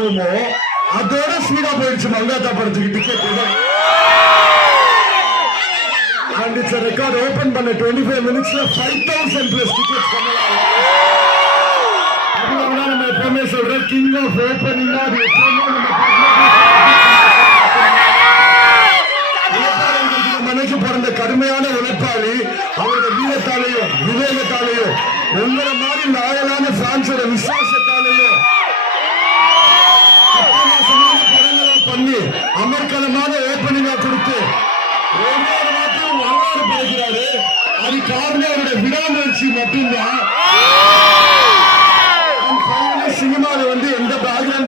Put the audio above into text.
போகுமோ அதோட ஸ்பீடா போயிடுச்சு மங்காத்தா படத்துக்கு ticket. And it's a record open பண்ண 25 minutesல 5000 plus tickets பண்ணலாம். அதனால நம்ம எப்பவுமே சொல்ற கிங் ஆஃப் ஓப்பனிங் அது எப்பவுமே நம்ம மனைக்கு பிறந்த கடுமையான உழைப்பாளி அவருடைய வீரத்தாலேயும் விவேகத்தாலேயும் உங்களை மாதிரி லாயலான பிரான்ஸோட விசுவாசத்தாலேயும் படங்களா பண்ணி அமர்க்கலமான ஓப்பனிங்கா கொடுத்து ஒவ்வொரு நாட்டையும் வரலாறு படைக்கிறாரு. அது